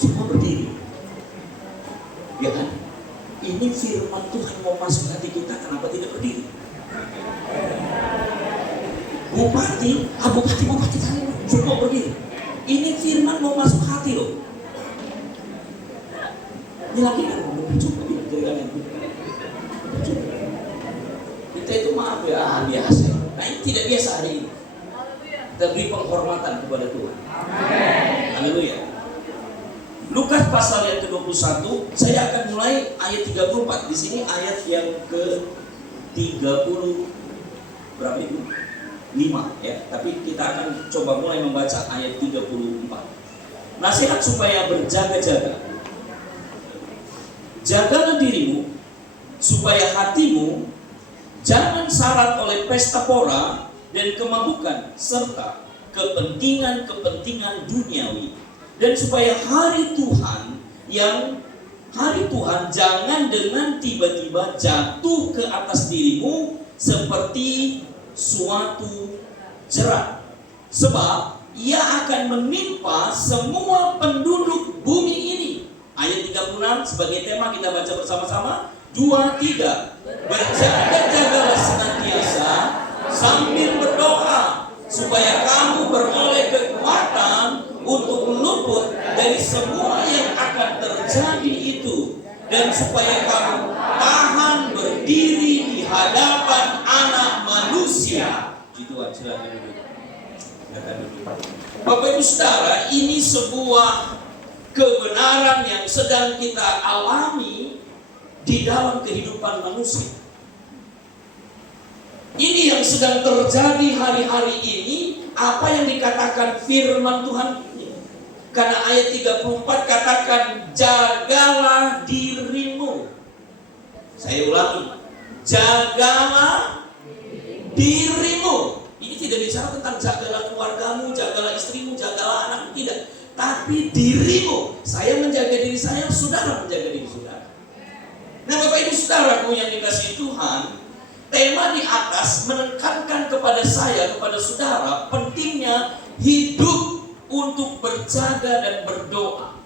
Semua berdiri. Ya kan? Ini firman Tuhan mau masuk hati kita, kenapa tidak berdiri? Bupati tadi semua berdiri. Ini firman mau masuk hati loh. Ini lagi kan mau coba jangan kita itu maaf ya biasa. Nah ini tidak biasa hari ini. Kita beri penghormatan kepada Tuhan. Haleluya. Lukas pasal yang ke-21, saya akan mulai ayat 34. Di sini ayat yang ke-30 berapa itu? 5 ya. Tapi kita akan coba mulai membaca ayat 34. Nasihat supaya berjaga-jaga. Jagalah dirimu supaya hatimu jangan syarat oleh pesta pora dan kemabukan serta kepentingan-kepentingan duniawi, dan supaya hari Tuhan jangan dengan tiba-tiba jatuh ke atas dirimu seperti suatu jerat, sebab ia akan menimpa semua penduduk bumi ini. Ayat 36 sebagai tema kita baca bersama-sama. 2, 3. Berjaga-jagalah senantiasa sambil berdoa, supaya kamu beroleh kekuatan untuk luput dari semua yang akan terjadi itu, dan supaya kamu tahan berdiri di hadapan Anak Manusia. Silakan duduk. Bapak Ibu Saudara, ini sebuah kebenaran yang sedang kita alami di dalam kehidupan manusia. Ini yang sedang terjadi hari-hari ini, apa yang dikatakan firman Tuhan ini. Karena ayat 34 katakan jagalah dirimu. Saya ulangi, jagalah dirimu. Ini tidak bicara tentang jagalah keluargamu, jagalah istrimu, jagalah anakmu, tidak. Tapi dirimu, saya menjaga diri saya, saudara menjaga diri saudara. Nah Bapak Ibu Saudaraku yang dikasihi Tuhan, tema di atas menekankan kepada saya, kepada saudara, pentingnya hidup untuk berjaga dan berdoa.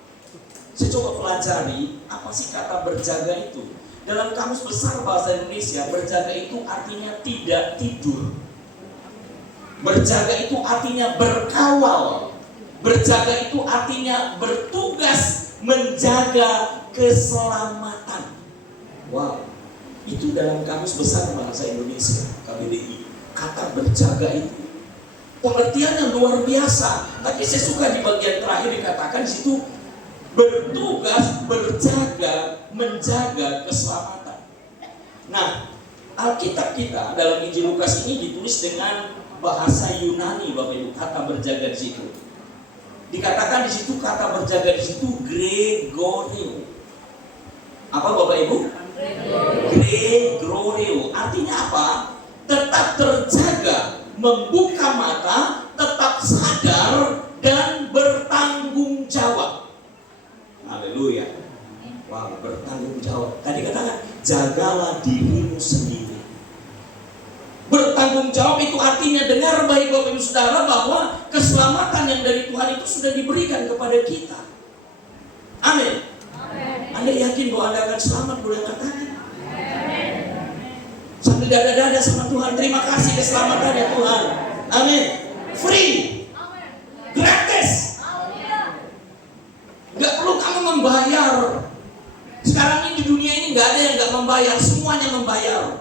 Saya coba pelajari, apa sih kata berjaga itu? Dalam Kamus Besar Bahasa Indonesia, berjaga itu artinya tidak tidur. Berjaga itu artinya berkawal. Berjaga itu artinya bertugas menjaga keselamatan. Wow, itu dalam Kamus Besar Bahasa Indonesia KBBI. Kata berjaga itu pengertiannya luar biasa. Tapi saya suka di bagian terakhir dikatakan di situ bertugas, berjaga, menjaga keselamatan. Nah, Alkitab kita dalam Injil Lukas ini ditulis dengan bahasa Yunani, Bapak Ibu. Kata berjaga di situ dikatakan di situ, kata berjaga di situ Gregorio. Apa Bapak Ibu? Gregorio. Artinya apa? Tetap terjaga, membuka mata, tetap sadar dan bertanggung jawab. Haleluya. Wow, bertanggung jawab. Tadi katakan jagalah dirimu sendiri. Bertanggung jawab itu artinya, dengar baik Bapak Ibu Saudara, bahwa keselamatan yang dari Tuhan itu sudah diberikan kepada kita. Amin. Anda yakin bahwa Anda akan selamat? Boleh katakan sambil dada-dada sama Tuhan, terima kasih keselamatan ya Tuhan. Amin. Free, gratis, gak perlu kamu membayar. Sekarang ini di dunia ini gak ada yang gak membayar, semuanya membayar.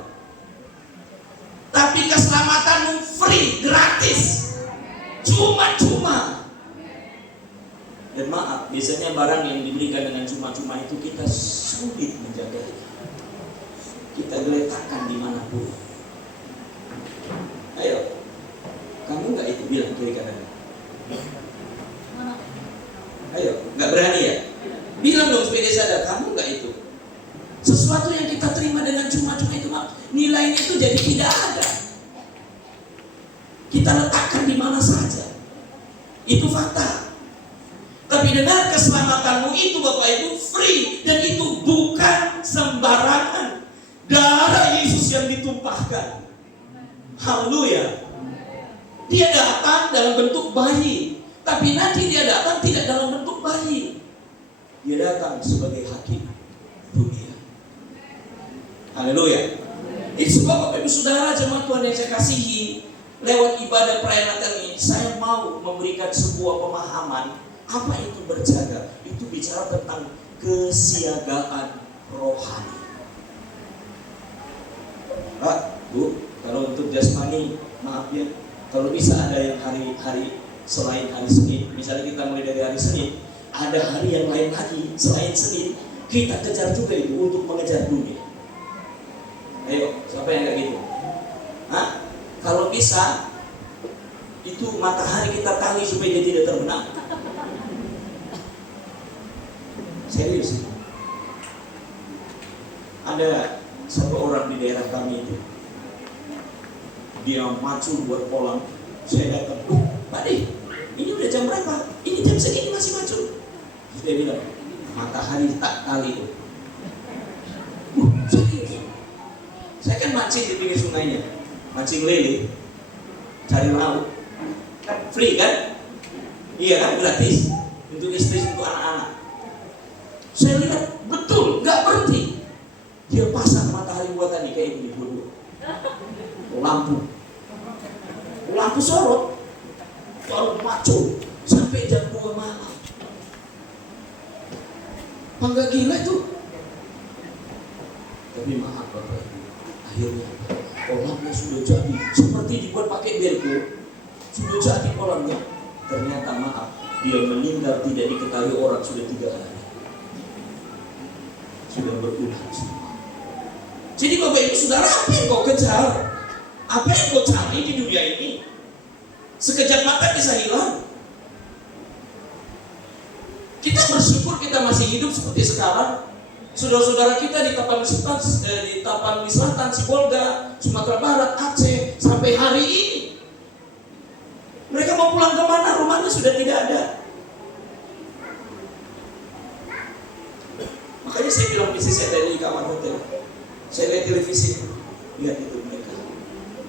Tapi keselamatanmu free, gratis, cuma-cuma. Dan maaf, biasanya barang yang diberikan dengan cuma-cuma itu kita sulit menjaganya. Kita geletakkan dimanapun. Ayo, kamu nggak itu bilang kiri kanan? Ayo, nggak berani ya? Bilang dong supaya dia sadar, kamu nggak itu. Sesuatu yang kita terima dengan cuma-cuma itu, nilainya itu jadi tidak ada. Kita letakkan di mana saja. Itu fakta. Tapi dengan keselamatanmu itu Bapak Ibu free, dan itu bukan sembarangan. Darah Yesus yang ditumpahkan. Haleluya. Dia datang dalam bentuk bayi, tapi nanti dia datang tidak dalam bentuk bayi. Dia datang sebagai hakim dunia. Haleluya. Itu sebab Bapak Ibu Saudara jemaat Tuhan yang saya kasihi, lewat ibadah perayaan Natal ini saya mau memberikan sebuah pemahaman apa itu berjaga. Itu bicara tentang kesiagaan rohani. Pak, Bu, kalau untuk jasmani, maaf ya, kalau bisa ada yang hari-hari selain hari Senin, misalnya kita mulai dari hari Senin, ada hari yang lain lagi selain Senin, kita kejar juga itu untuk mengejar dunia. Ayo, siapa yang kayak gitu? Hah? Kalau bisa, itu matahari kita tangi supaya dia tidak terbenam. Serius. Ada satu orang di daerah kami itu, dia macul buat kolam. Saya datang, Pak Di, ini udah jam berapa? Ini jam segini masih macul. Dia bilang, matahari tak kali itu. Serius. Saya kan mancing di pinggir sungainya, mancing lele, cari lauk, kan free kan? Iya kan, gratis untuk istri, untuk anak-anak. Saya lihat betul, nggak berhenti. Dia pasang matahari buatan ini kayak gini dulu. Lampu sorot, kalau macul sampai jam 2 malam. Bangga gila itu. Tapi maaf Bapak Ibu, akhirnya kolamnya sudah jadi seperti dibuat pakai belko, sudah jadi kolamnya. Ternyata maaf, dia meninggal tidak diketahui orang sudah 3 hari. Sudah berulang semua. Jadi Bapak Ibu Saudara, apa yang kau kejar? Apa yang kau cari di dunia ini? Sekejap mata bisa hilang. Kita bersyukur kita masih hidup seperti sekarang. Saudara-saudara kita di Tapanuli Selatan, Sibolga, Sumatera Barat, Aceh, sampai hari ini mereka mau pulang kemana? Rumahnya sudah tidak ada. Makanya saya bilang bisnis saya dari kamar hotel. Saya lihat televisi, lihat itu mereka.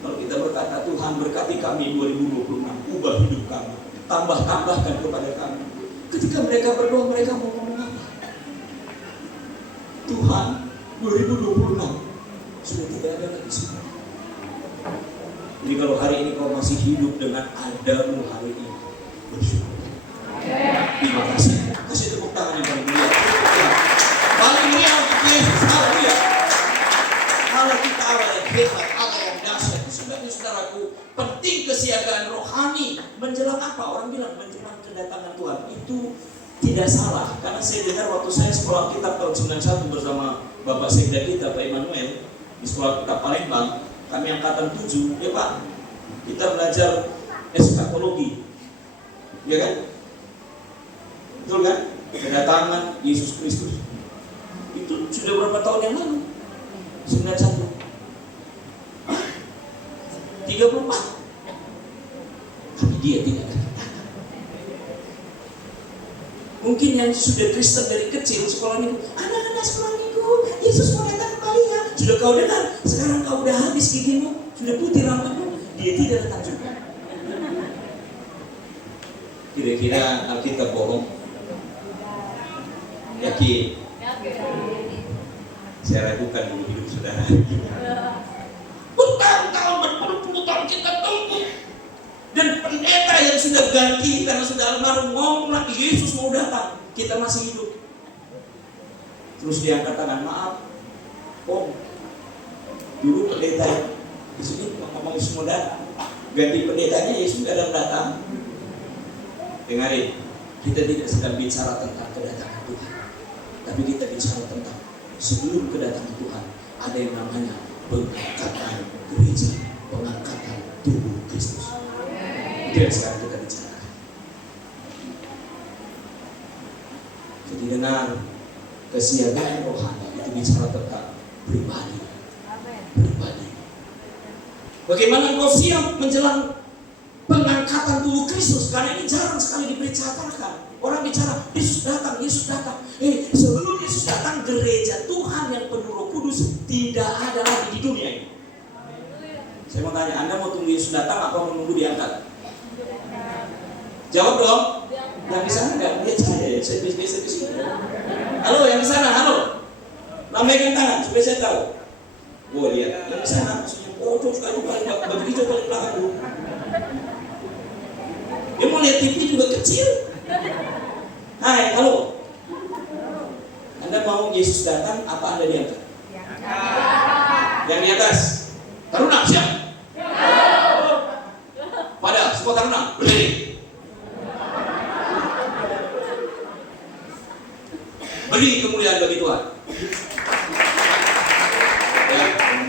Kalau kita berkata Tuhan berkati kami 2026, ubah hidup kami, tambahkan kepada kami. Ketika mereka berdoa, mereka mau ngomong apa? Tuhan 2026 sudah tidak ada lagi semua. Jadi kalau hari ini kau masih hidup dengan adamu hari ini, bersyukur. Terima kasih. Kasih tepuk tangan yang paling mulia. Paling mulia untuk Yesus. Haleluya. Allah kita Allah yang hebat, Allah yang dahsyat. Sebabnya saudaraku, penting kesiagaan rohani. Menjelang apa? Orang bilang menjelang kedatangan Tuhan. Itu tidak salah. Karena saya dengar waktu saya sekolah kitab tahun 91 bersama Bapak Sekda kita, Pak Immanuel, di sekolah kitab Palembang, kami angkatan 7, ya Pak, kita belajar eskatologi, ya kan? Betul kan? Kedatangan Yesus Kristus. Itu sudah berapa tahun yang lalu? 91. 34. Tapi dia tidak akan datang. Mungkin yang sudah Kristen dari kecil sekolah minggu, anak-anak sekolah minggu, Yesus mau datang kembali ya. Sudah kau dengar? Sekarang kau udah habis gigimu, sudah putih rambutmu, dia tidak datang juga. Kira-kira Alkitab bohong? Yakin? Saya ragukan dulu hidup saudara. Bertahun-tahun, berpuluh-puluh tahun kita tunggu. Dan pendeta yang sudah ganti karena sudah almarhum ngomong lagi Yesus mau datang, kita masih hidup. Terus dia angkat tangan, maaf, Om, dulu pendeta yang di sini ngomong Yesus mau datang, ganti pendetanya Yesus nggak datang. Dengarin, kita tidak sedang bicara tentang kedatangan Tuhan, tapi kita bicara tentang sebelum kedatangan Tuhan ada yang namanya pengangkatan gereja, pengangkatan tubuh Kristus. Itu yang sekarang kita bicarakan. Jadi dengar, kesiagaan rohani itu bicara tentang pribadi. Bagaimana engkau siap menjelang pengangkatan tubuh Kristus? Karena ini jarang sekali diberitakan. Orang bicara Yesus datang. Sebelum Yesus datang, gereja Tuhan yang penuh Roh Kudus tidak ada lagi di dunia ini. Saya mau tanya, Anda mau tunggu Yesus datang atau menunggu diangkat? Jawab dong. Yang di sana nggak lihat saya biasa di sini. Lambaikan tangan supaya saya tahu. Oh lihat, yang sana maksudnya pojok sekali paling bagi hijau paling belakang dulu. Dia mau lihat TV juga kecil. Hai, halo. Anda mau Yesus datang, apa Anda diangkat? Yang di atas. Taruna, siap. Pada semua taruna, berdiri. Beri kemuliaan bagi Tuhan.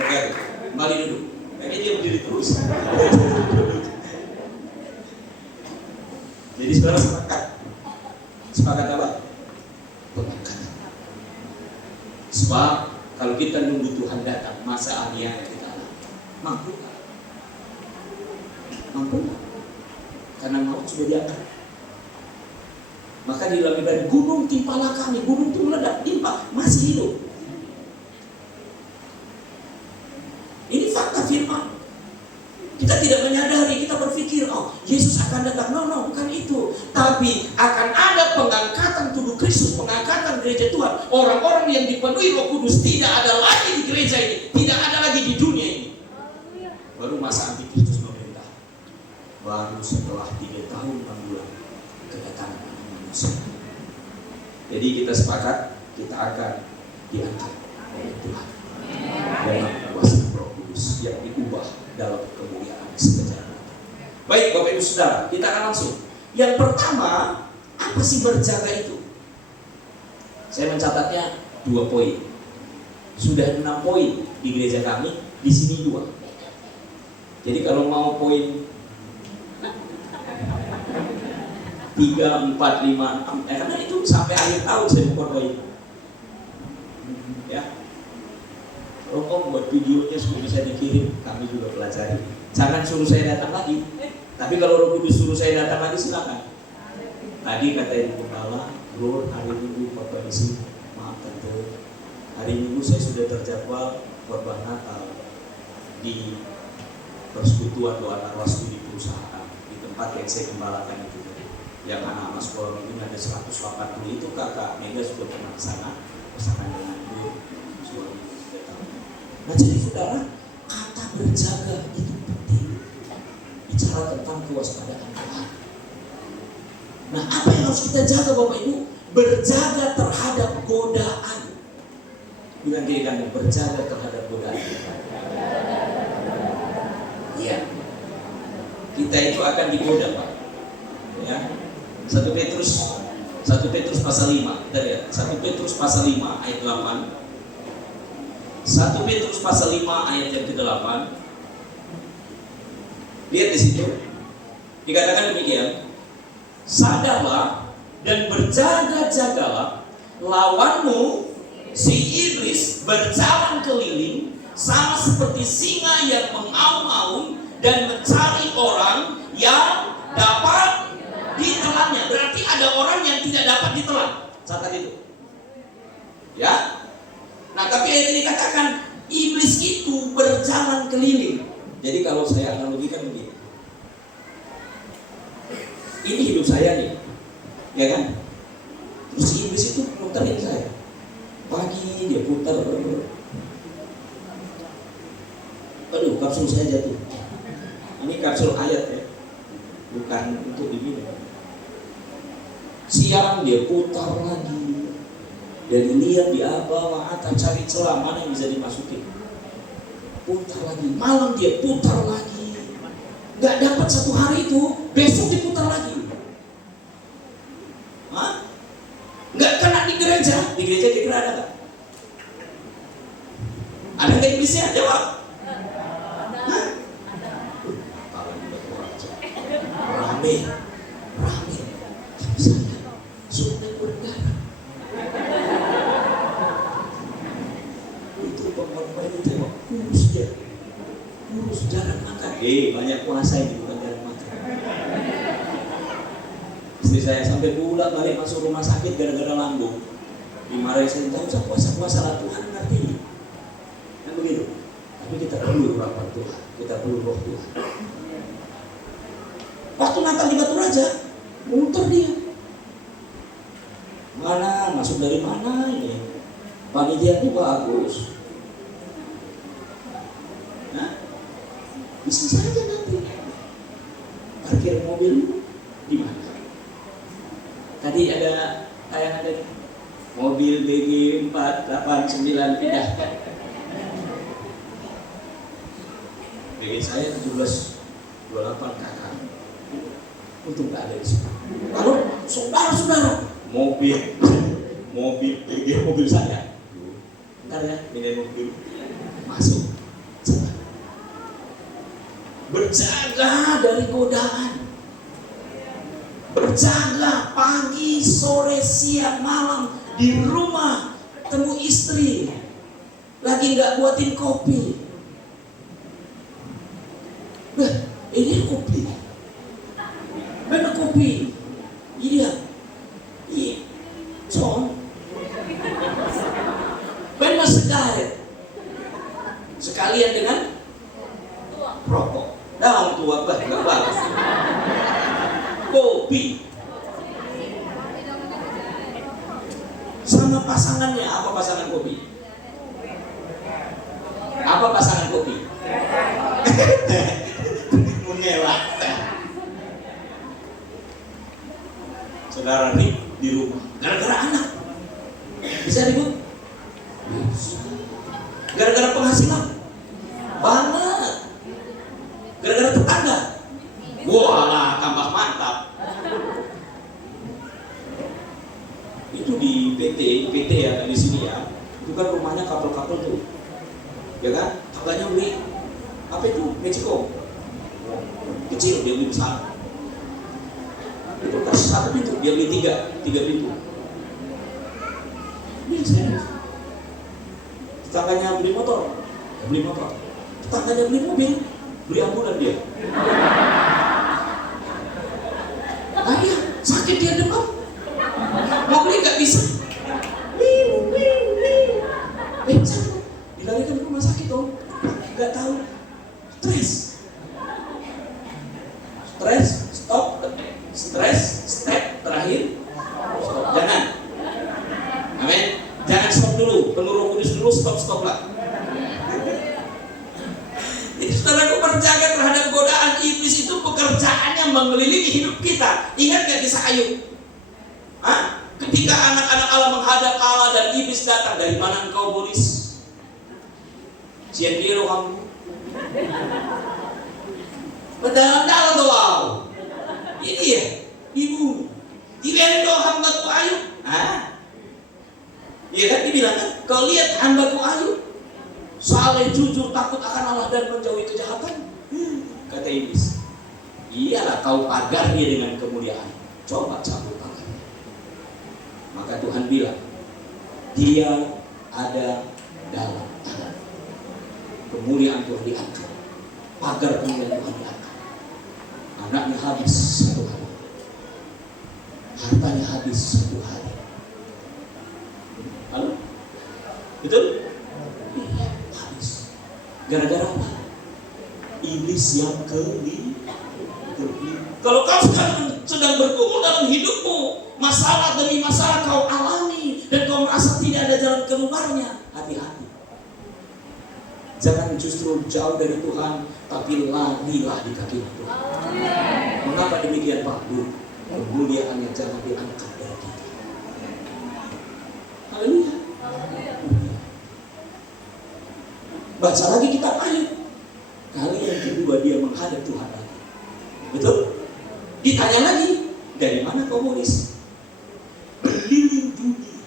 Ya, kembali duduk. Kayaknya dia berdiri terus. Jadi saudara sepakat. Sepakat apa? Pengangkatan. Sebab kalau kita nunggu Tuhan datang, masa aniaya kita mampu kan? Mampu kan? Karena maut sudah diangkat. Maka di dalam ibadah, gunung timpalah kami, gunung itu meledak, timpa, masih hidup. Ini fakta firman. Kita tidak menyadari, kita berpikir, oh Yesus akan datang. No, bukan itu. Tapi akan ada pengangkatan tubuh Kristus, pengangkatan gereja Tuhan. Orang-orang yang dipenuhi Roh Kudus tidak ada lagi di gereja ini, tidak ada lagi di dunia ini. Baru masa antikristus memerintah. Baru setelah 3 tahun 6 bulan kedatangan Anak Manusia. Jadi kita sepakat, kita akan diangkat oleh Tuhan dalam kuasa Roh Kudus yang diubah dalam kemuliaan sekejap. Baik Bapak Ibu Saudara, kita akan langsung. Yang pertama, apa sih berjaga itu? Saya mencatatnya 2 poin. Sudah 6 poin di gereja kami, di sini 2. Jadi kalau mau poin 3, 4, 5, 6, karena itu sampai akhir tahun saya buat poin. Ya. Kalau buat videonya supaya bisa dikirim, kami juga pelajari. Jangan suruh saya datang lagi. Tapi kalau Roh Kudus suruh saya datang lagi, silakan. Tadi kata Ibu Pembala, Lord, hari Minggu Bapak isi, maaf tentu. Hari Minggu saya sudah terjadwal korban Natal di persekutuan doa Narwastu di perusahaan, di tempat yang saya gembalakan itu. Yang anak-anak sekolah minggu ada 180 itu kakak Mega sudah pernah ke sana bersama dengan Ibu suami. Nah jadi saudara, kata berjaga itu penting. Bicara tentang kewaspadaan Tuhan. Nah apa yang harus kita jaga Bapak Ibu? Berjaga terhadap godaan. Bilang dia kan berjaga terhadap godaan. Iya. Kita itu akan digoda Pak. Ya. 1 Petrus pasal 5. Kita lihat 1 Petrus pasal 5 ayat 8. 1 Petrus pasal 5 ayat yang ke-8. Lihat di situ. Dikatakan demikian. Sadarlah dan berjaga-jagalah, lawanmu si iblis berjalan keliling sama seperti singa yang mengaum-aum dan mencari orang yang dapat ditelannya. Berarti ada orang yang tidak dapat ditelan. Catat itu. Ya. Nah, tapi ayat ini dikatakan iblis itu berjalan keliling. Jadi kalau saya analogikan begini. Ini hidup saya nih. Ya kan? Terus iblis itu muterin saya. Pagi dia putar. Aduh, kapsul saya jatuh. Ini kapsul ayat ya. Bukan untuk diminum. Siang dia putar lagi. Dan lihat di bawah atas cari celah mana yang bisa dimasukin. Putar lagi. Malam dia putar lagi. Gak dapat 1 hari itu, besok diputar lagi. Hah? Gak kena di gereja. Di gereja kira-kira ada gak? Ada gak iblisnya? Jawab. Hah? Kalau juga orang rame. Tapi saya sudah berdarah. Itu pengorban itu tengok kurus dia. Kurus jarang makan. Banyak puasa ini bukan jarang makan. Istri saya sampai pulang balik masuk rumah sakit gara-gara lambung. Dimarahin saya, tak usah puasa-puasa lah, Tuhan ngerti. Kan begitu. Tapi kita perlu rahmat Tuhan, kita perlu roh Tuhan. Waktu Natal di Batu Raja, muter dia. Mana, masuk dari mana ini? Panitianya bagus. Nah, bisa saja nanti parkir mobil di mana? Tadi ada tayangan tadi, mobil BG 489 pindah. BG saya 1728 kakak. Untung nggak ada di situ. Lalu saudara-saudara, mobil BG mobil saya. Ntar ya, ini mobil masuk. Berjaga dari godaan. Berjaga pagi, sore, siang, malam di rumah, temu istri, lagi nggak buatin kopi. Bah, ini kopi. Mana kopi? Iya, John. Ben segaret. Sekalian dengan rokok. Daun tua bah, nggak bagus. Kopi. Sama pasangannya, apa pasangan kopi? Apa pasangan kopi? Mengelak. Saudara nih di rumah, gara-gara anak. Bisa ribut? Gara-gara penghasilan? Banget. Gara-gara tetangga? Walah, tambah mantap. Itu di PT ya, di sini ya. Itu kan rumahnya couple-couple tuh. Ya kan? Tangganya beli apa itu? Mexico. Kecil, dia beli besar. Itu kasih satu pintu, dia beli tiga pintu. Ini saya. Tetangganya beli motor, Tetangganya beli mobil, beli ambulan dia. Nah iya, sakit dia demam. Mau beli nggak bisa. Dilarikan ke rumah sakit dong. Nggak tahu. Stres, step terakhir. Stop. Jangan. Amin. Jangan stop dulu. Penuh Roh Kudus dulu, stop lah. Jadi saudaraku, berjaga terhadap godaan iblis itu pekerjaannya mengelilingi hidup kita. Ingat gak kisah Ayub? Ketika anak-anak Allah menghadap Allah dan iblis datang, dari mana engkau bolis? Sian kiro kamu. Dalam doa. Ini ya, ibu. Dibiarin doa hambaku Ayub. Iya kan, dibilang kan, kau lihat hambaku Ayub, saleh, jujur, takut akan Allah dan menjauhi kejahatan. Kata iblis, iyalah kau pagar dia dengan kemuliaan. Coba cabut pagarnya. Maka Tuhan bilang, dia ada dalam tangan. Kemuliaan Tuhan diangkat. Pagar kemuliaan Tuhan diangkat. Anaknya habis satu hari. Hartanya habis satu hari. Halo? Betul? Iya, habis. Gara-gara apa? Iblis yang keli. Kalau kau sekarang sedang bergumul dalam hidupmu, masalah demi masalah kau alami, dan kau merasa tidak ada jalan keluarnya, hati-hati. Jangan justru jauh dari Tuhan, tapi larilah di kaki Tuhan. Mengapa demikian Pak? Kemuliaannya jangan diangkat dari kita. Haleluya. Baca lagi kitab Ayub. Kali yang kedua dia menghadap Tuhan lagi. Betul? Ditanya lagi, dari mana kau bolis? Keliling dunia.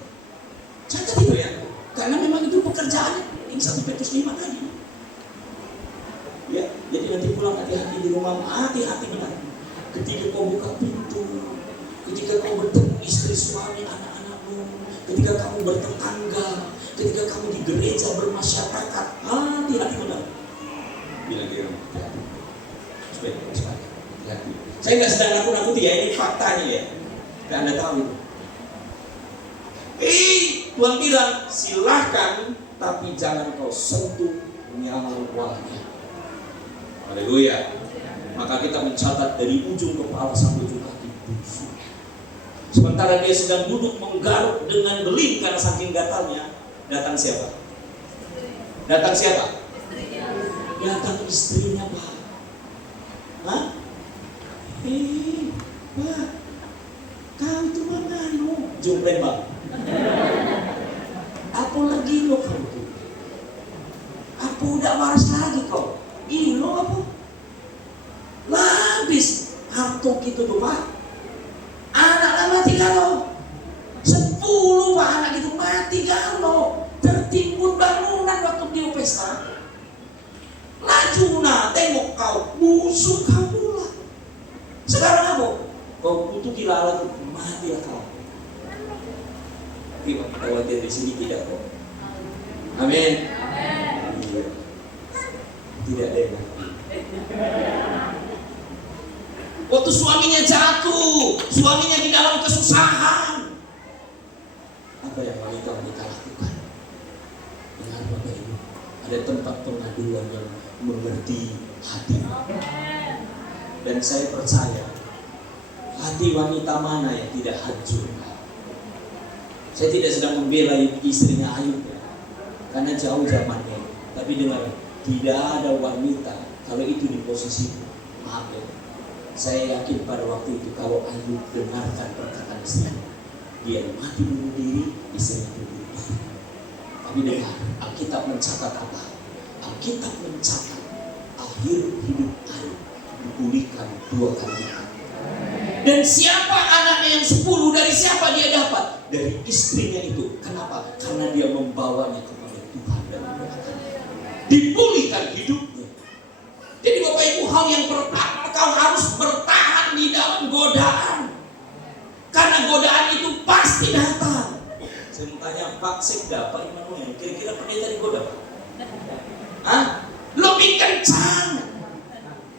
Catat itu ya. Karena memang itu pekerjaannya. Ini 1 Petrus 5 tadi. Ya, jadi nanti pulang hati-hati di rumah, hati-hati benar. Ketika kau buka pintu, ketika kau bertemu istri, suami, anak-anakmu, ketika kamu bertetangga, ketika kamu di gereja bermasyarakat, hati-hati benar. Bilang dia, hati-hati. Supaya hati-hati. Saya nggak sedang nakut-nakuti ya, ini faktanya ya. Dan Anda tahu itu. Tuhan bilang, silahkan, tapi jangan kau sentuh nyawanya. Haleluya. Maka kita mencatat dari ujung kepala sampai ujung kaki busuk. Sementara dia sedang duduk menggaruk dengan beling karena saking gatalnya, Datang siapa? Datang siapa? Datang istrinya, Pak. Hah? Pak, kau itu mangano jumlah, Pak. Apa lagi lo kau tuh? Apa udah waras lagi kau? Ini lo apa? Labis harta gitu tuh, Pak. Anak mati kalau 10 Pak, anak itu mati kalau tertimbun bangunan waktu dia pesta. Laju nah, tengok kau, busuk kamu lah. Sekarang apa? Kau butuh kilala tuh, matilah kau. Tapi khawatir di sini tidak kok. Amin. Iya. Tidak ada yang mati. Waktu suaminya jatuh, suaminya di dalam kesusahan, apa yang wanita-wanita lakukan? Dengar Bapak Ibu, ada tempat pengaduan yang mengerti hati. Dan saya percaya hati wanita mana yang tidak hancur. Saya tidak sedang membela istrinya Ayub ya, karena jauh zamannya. Tapi dengar, tidak ada wanita kalau itu di posisi, maaf ya, saya yakin pada waktu itu kalau Ayub dengarkan perkataan istrinya, dia mati bunuh diri, istrinya bunuh diri. Tapi dengar, Alkitab mencatat apa? Alkitab mencatat akhir hidup Ayub dipulihkan 2 kali. Dan siapa anaknya yang 10? Dari siapa dia dapat? Dari istrinya itu. Kenapa? Karena dia membawanya kepada Tuhan dan mendoakannya. Dipulihkan hidupnya. Jadi Bapak Ibu, hal yang pertama, kau harus bertahan di dalam godaan. Karena godaan itu pasti datang. Saya mau tanya Pak Sekda, Pak Immanuel, kira-kira pendeta digoda Pak? Hah? Lebih kencang,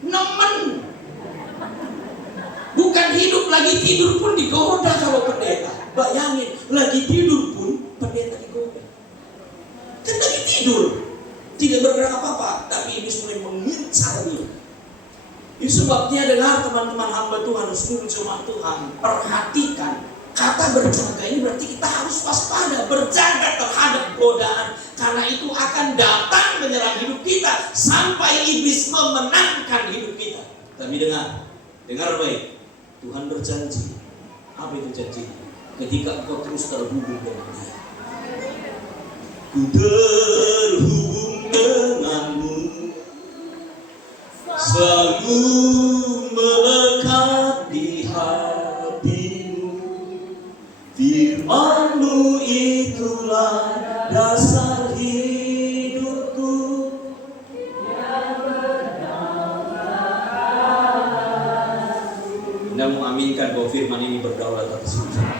nemen. Bukan hidup lagi tidur pun digoda kalau pendeta. Bayangin, lagi tidur pun pendeta digoda. Kan lagi tidur, tidak bergerak apa-apa, tapi iblis mulai mengincar dia. Itu sebabnya dengar teman-teman hamba Tuhan, seluruh jemaat Tuhan, perhatikan kata berjaga ini berarti kita harus waspada, berjaga terhadap godaan, karena itu akan datang menyerang hidup kita sampai iblis memenangkan hidup kita. Tapi dengar baik, Tuhan berjanji. Apa itu janji? Ketika engkau terus terhubung dengan Dia. Ku terhubung denganmu, selalu melekat di hatimu. Firman-Mu itulah dasar hidupku. Anda mengaminkan bahwa firman ini berdaulat atas hidup kita.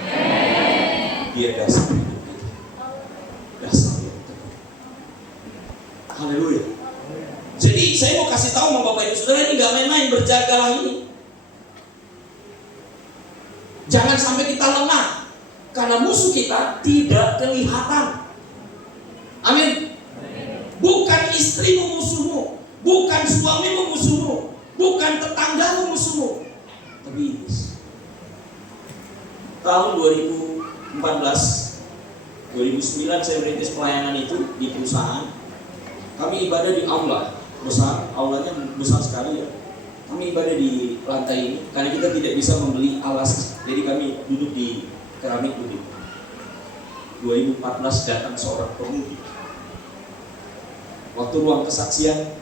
Dia dasar hidup kita. Dasar yang teguh. Haleluya. Jadi saya mau kasih tahu sama Bapak Ibu Saudara, ini gak main-main, berjagalah ini. Jangan sampai kita lemah, karena musuh kita tidak kelihatan. Amin. Bukan istrimu musuhmu, bukan suamimu musuhmu, bukan tetanggamu musuhmu, tapi iblis. Tahun 2014, 2009 saya merintis pelayanan itu di perusahaan. Kami ibadah di aula besar, aulanya besar sekali ya. Kami ibadah di lantai ini karena kita tidak bisa membeli alas, jadi kami duduk di keramik duduk. 2014 datang seorang pemudi. Waktu ruang kesaksian,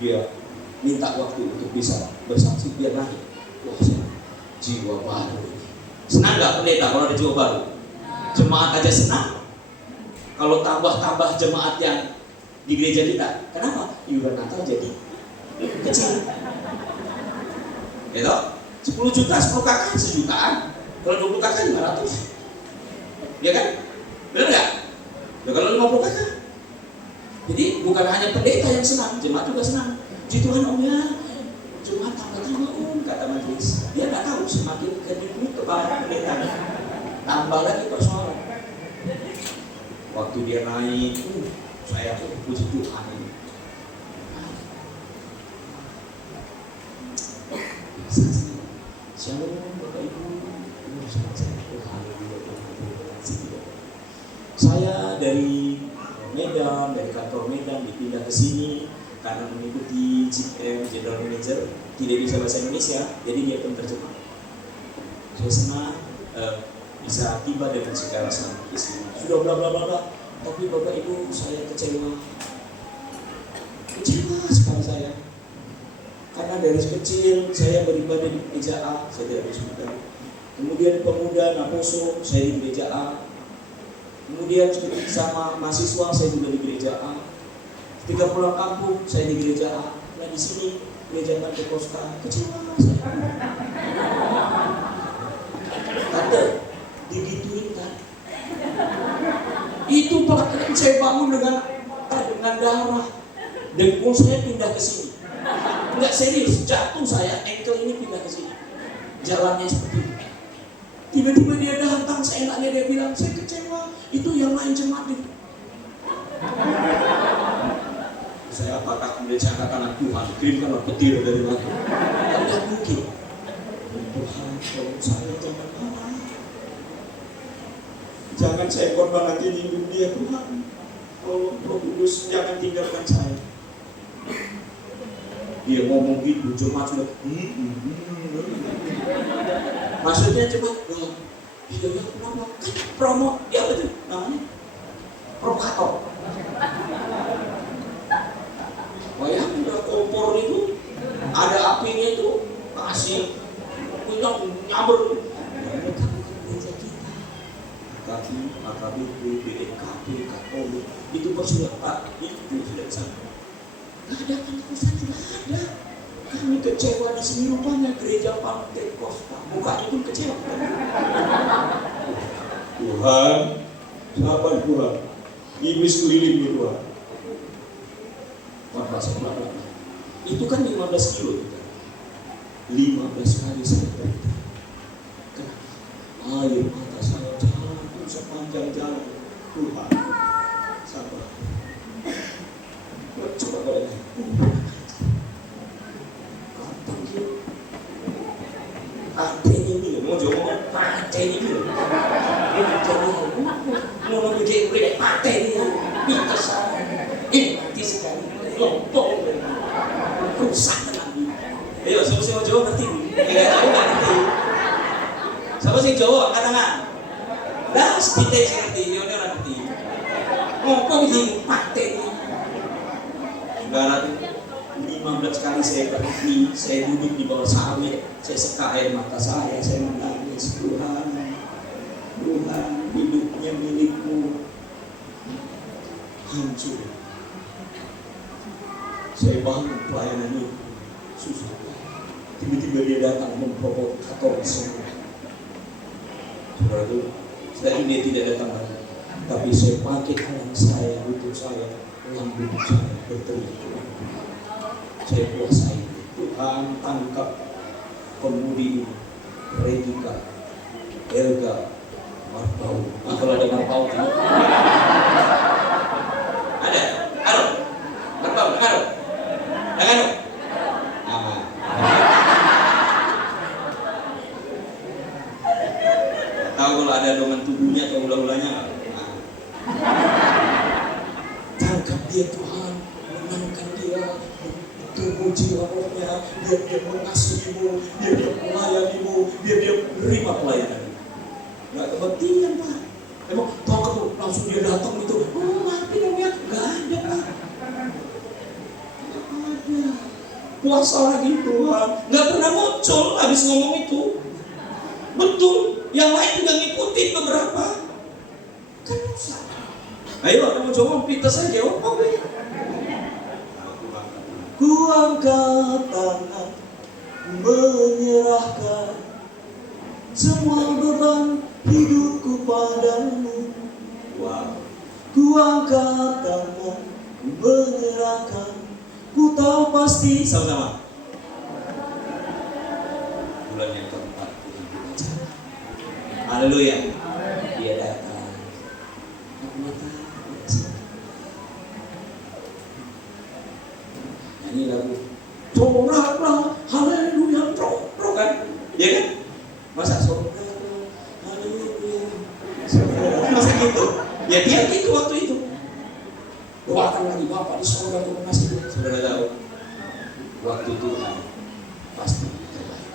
dia minta waktu untuk bisa bersaksi, dia naik. Wah, jiwa baru ini. Senang gak pendeta kalau ada jiwa baru? Jemaat aja senang. Kalau tambah-tambah jemaat yang di gereja kita, kenapa? Iuran Natal jadi kecil. Gitu? 10 juta, 10 kakak, sejutaan. Kalau 20 kakak 500. Ya kan? Benar gak? Ya kalau 50 kakak. Jadi bukan hanya pendeta yang senang, jemaat juga senang. Puji Tuhan Om ya, jemaat tambah-tambah Om, kata majelis. Dia gak tahu semakin kedikut kepala pendeta, tambah lagi persoalan. Waktu dia naik, saya tuh puji Tuhan ini. Shalom Bapak Ibu, saya dari Medan, dari kantor Medan dipindah ke sini karena mengikuti GM General Manager, tidak bisa bahasa Indonesia, jadi dia penerjemah. Saya senang bisa tiba dengan segala senang di sini. Sudah bla bla bla bla, tapi Bapak Ibu saya kecewa sekali saya. Karena dari kecil saya beribadah di gereja A, saya tidak disebutkan. Kemudian pemuda Naposo, saya di gereja A. Kemudian sama mahasiswa saya juga di gereja A. Ketika pulang kampung saya di gereja A. Nah di sini gereja Pantekosta, kecewa saya. Tante, digituin kan? Itu pelajaran saya bangun dengan darah. Dengkul saya pindah ke sini. Enggak serius, jatuh saya, ankle ini pindah ke sini. Jalannya seperti itu. Tiba-tiba dia datang, seenaknya dia bilang, saya kecewa, itu yang lain jemaat itu. Saya apakah kemudian saya katakan Tuhan, kirimkanlah petir dari langit. Tidak mungkin. Tuhan, tolong saya jangan marah. Jangan saya korban lagi di dunia Tuhan. Tolong Roh Kudus, jangan tinggalkan saya. Dia ngomong gitu, jemaat sudah maksudnya cepat, iya kenapa? Promo, ya betul, namanya provokator. Bayang udah kompor itu, ada apinya itu, kasih punya nyamber. Mereka bukan gereja kita. AKB, BNKB, Katolik, itu persurat itu sudah sama. Gak ada Pantekosta, tidak ada. Kami kecewa di sini rupanya gereja Pantekosta. Mukanya pun kecewa. Tuhan, sabar Tuhan. Iblis keliling di Tuhan. 14 bulan. Itu kan 15 kilo kita. 15 kali saya berita. Kenapa? Air mata saya jatuh sepanjang jalan. Tuhan, sabar. Coba boleh. Gampang gitu. Paten ini, mau coba paten ini. Mau menjadi beda paten ini. Kita salah. Ini mati sekali. Lompong. Rusak lagi. Ayo, siapa sih mau jawab ngerti? Tidak tahu nggak ngerti. Siapa sih jawab? Katakan. Dah, sepite sih ngerti. Dia orang ngerti. Ngomong gini paten ini. Ibarat 15 kali saya berhenti, saya duduk di bawah sawit, saya seka air mata saya menangis. Tuhan, Tuhan, hidupnya milikmu hancur. Saya bangun pelayanan itu susah. Tiba-tiba dia datang memprovokator semua. Saudara itu, saya ini tidak datang lagi, tapi saya pakai tangan saya, lutut saya, lambung saya berteriak. Saya kuasai. Tuhan tangkap pemudi ini, Regika, Elga, Marpau. Kalau ada Marpau tidak? Ada? Halo? Marpau, dengar? Dengar? Aman. Tahu kalau ada doman tubuhnya atau ulah-ulahnya nggak? Tangkap dia Tuhan, menangkan dia, tubuh jiwa rohnya, dia mengasihimu, dia melayanimu, dia menerima pelayanan. Nggak kebaktian Pak. Emang tahu kamu langsung dia datang gitu, oh maafin om ya, nggak ada Pak. Nggak ada. Puasa lagi Tuhan, nggak pernah muncul habis ngomong itu. Betul, yang lain juga ngikutin beberapa. Kan usah. Ayo, kamu coba pintas saja, oke. Ku angkat tangan, menyerahkan semua beban hidupku padamu. Wow. Ku angkat tangan, menyerahkan. Ku tahu pasti sama-sama. Bulan yang keempat, haleluya. Dia datang. Ini lagu sorak-sorak haleluya pro kan, ya kan? Masa sorak-sorak haleluya, masa gitu? Ya dia gitu waktu itu. doakan lagi, Bapak di surga terima kasih. Saudara tahu, waktu Tuhan pasti terbaik.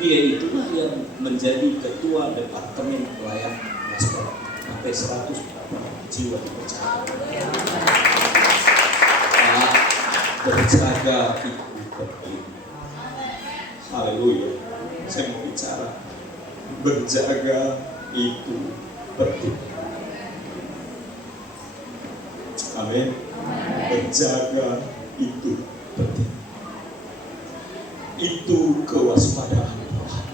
Dia itulah yang menjadi ketua departemen pelayanan masyarakat sampai 100 jiwa dipercaya. Berjaga itu penting. Haleluya. Saya mau bicara, berjaga itu penting. Amin. Berjaga itu penting. Itu kewaspadaan Tuhan.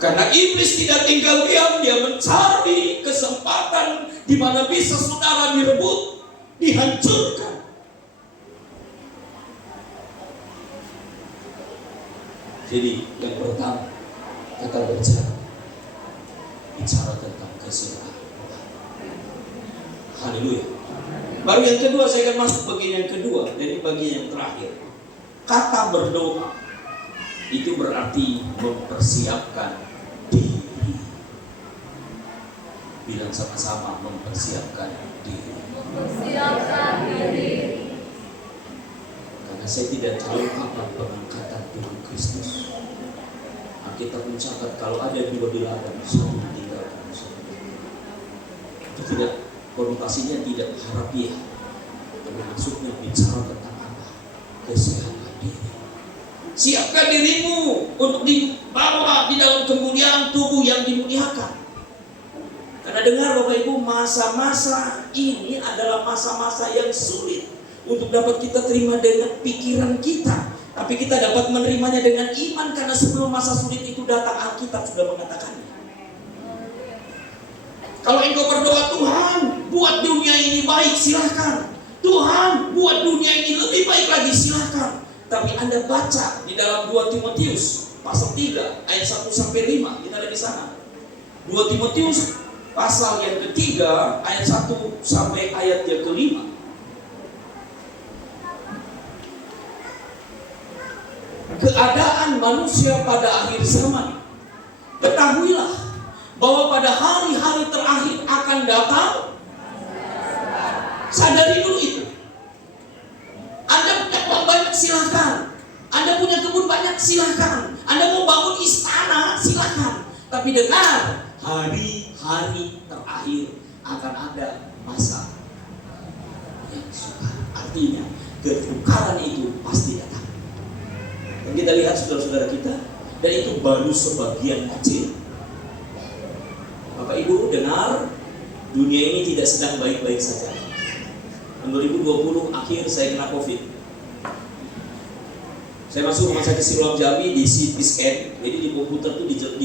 Karena iblis tidak tinggal diam, dia mencari kesempatan di mana bisa saudara direbut, dihancurkan. Jadi yang pertama, kata berjaga, bicara tentang kesalahan. Haleluya. Baru yang kedua, saya akan masuk bagian yang kedua, dari bagian yang terakhir. Kata berdoa itu berarti mempersiapkan diri. Bilang sama-sama, mempersiapkan diri. Mempersiapkan diri. Karena saya tidak tahu kapan pengangkatan Tuhan Kristus. Alkitab mencatat kalau ada 2 di ladang, 1 ditinggalkan. Itu tidak, konotasinya tidak harafiah, tapi maksudnya bicara tentang apa? Kesehatan diri. Siapkan dirimu untuk dibawa di dalam kemuliaan tubuh yang dimuliakan. Karena dengar Bapak Ibu, masa-masa ini adalah masa-masa yang sulit untuk dapat kita terima dengan pikiran kita, tapi kita dapat menerimanya dengan iman, karena sebelum masa sulit itu datang, Alkitab sudah mengatakannya. Kalau engkau berdoa, Tuhan buat dunia ini baik, silahkan. Tuhan buat dunia ini lebih baik lagi, silahkan. Tapi Anda baca di dalam 2 Timotius pasal 3 ayat 1 sampai 5, kita ada di sana. 2 Timotius pasal yang ketiga ayat 1 sampai ayat yang kelima. Keadaan manusia pada akhir zaman. Ketahuilah bahwa pada hari-hari terakhir akan datang. Sadari dulu itu. Anda punya uang banyak, silahkan. Anda punya kebun banyak, silahkan. Anda mau bangun istana, silahkan. Tapi dengar, hari-hari terakhir akan ada masa yang sukar. Artinya, ketukaran itu pasti datang. Dan kita lihat saudara-saudara kita, dan itu baru sebagian kecil. Bapak Ibu dengar, dunia ini tidak sedang baik-baik saja. 2020 akhir saya kena COVID. Saya masuk rumah sakit Siloam Jambi, di CT scan, jadi di komputer itu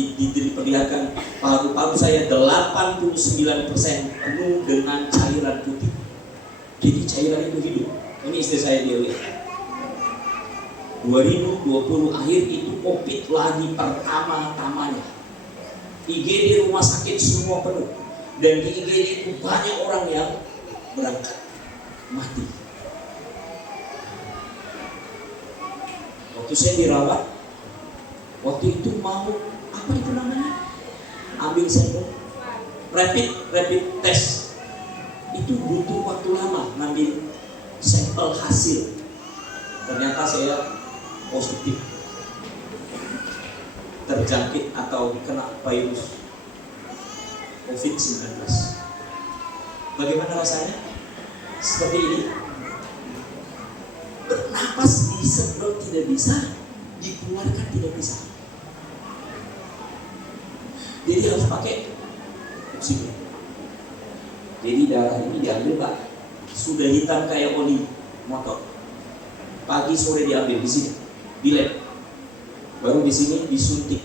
diperlihatkan paru-paru saya 89% penuh dengan cairan putih. Jadi cairan itu hidup. Ini istri saya, dia lihat. 2020 akhir itu COVID lagi pertama-tamanya. IGD rumah sakit semua penuh, dan di IGD itu banyak orang yang berangkat mati. Waktu saya dirawat, waktu itu mau apa itu namanya? Ambil sampel, rapid test. Itu butuh waktu lama ngambil sampel hasil. Ternyata saya positif terjangkit atau kena virus COVID-19. Bagaimana rasanya? Seperti ini. Bernapas disedot tidak bisa, dikeluarkan tidak bisa. Jadi harus pakai oksigen. Jadi darah ini diambil, Pak, sudah hitam kayak oli motor. Pagi sore diambil di sini, di lab. Baru di sini disuntik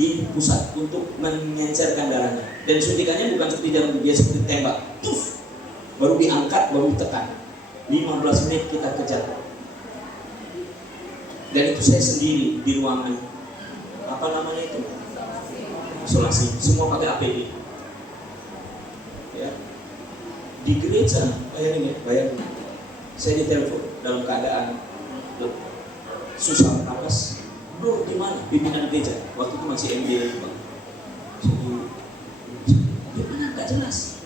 di pusat untuk mengencerkan darahnya. Dan suntikannya bukan seperti jarum biasa, seperti tembak. Tuf. Baru diangkat, baru ditekan. 15 menit kita kejar. Dan itu saya sendiri di ruangan, apa namanya itu? Isolasi. Semua pakai APD. Ya. Di gereja, bayangin. Saya ditelepon dalam keadaan susah nafas. Bro, gimana? Pimpinan gereja waktu itu masih MD, Bang. Gimana? Gak jelas.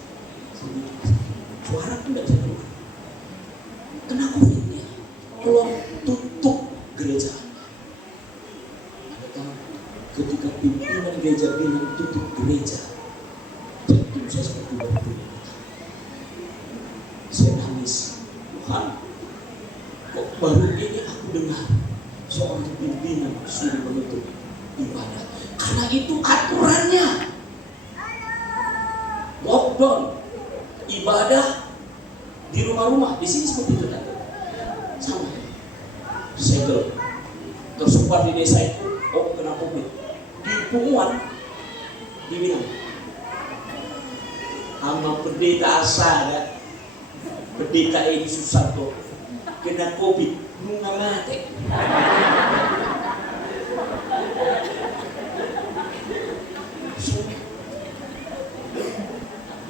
gereja bilang tutup gereja, jantung saya seperti berpunyai. Saya nangis, Tuhan, kok baru ini aku dengar seorang pimpinan suruh menutup ibadah. Karena itu aturannya. Lockdown, ibadah di rumah-rumah, di sini seperti itu kan? Sama. Segel tersebar di desa itu. Oh, kenapa nih? Di Punguan dibilang sama pendeta Asada, pendeta Edi Susanto kena COVID, nggak mati.